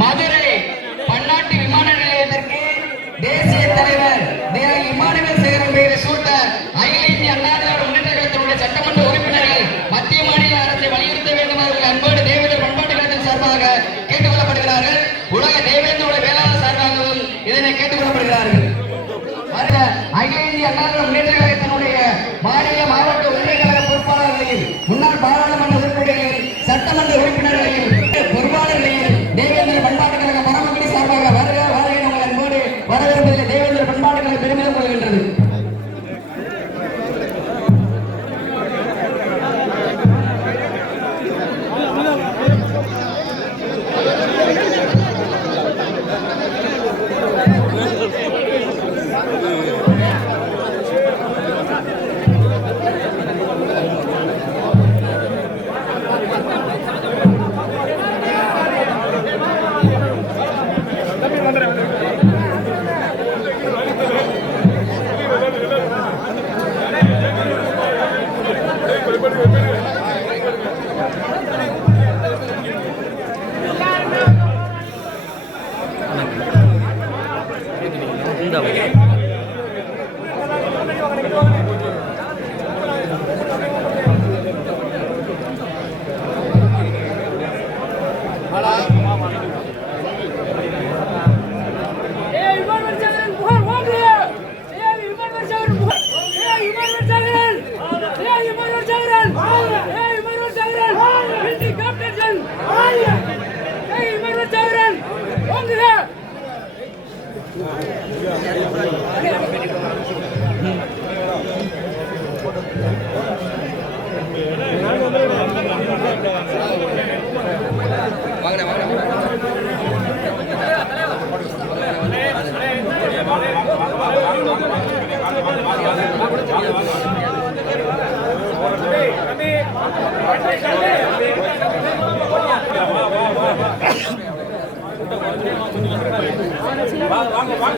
மதுரை பன்னாட்டு விமான நிலையத்திற்கு தேசிய தலைவர் இமானுவேல் சேகரன் பெயரை சூட்ட அகில இந்திய அண்ணா திராவிட முன்னேற்ற கழகத்தினுடைய சட்டமன்ற உறுப்பினர்கள் மத்திய மாநில அரசை வலியுறுத்த வேண்டும் அவர்கள் அன்போடு தேவேந்திர பண்பாட்டு கழகத்தின் சார்பாக கேட்டுக் கொள்ளப்படுகிறார்கள். உலக தேவேந்திர வேளாண் சார்பாகவும் இதனை கேட்டுக் கொள்ளப்படுகிறார்கள். அகில இந்திய அண்ணா திராவிட முன்னேற்ற கழகத்தினுடைய மாநில மாவட்ட ஒன்றிய கழக பொறுப்பாளர்களையும் முன்னாள் பாராளுமன்ற உறுப்பினர்களையும் சட்டமன்ற உறுப்பினர்களையும் பொறுப்பாளர்களையும் தேவேந்திர பண்பாட்டு கழக பரமக்குடி சார்பாக வருக வருகை உங்கள் அன்போடு வரவேற்பதில் தேவேந்திர பண்பாட்டு கழக பெருமிதம் கொள்கின்றது.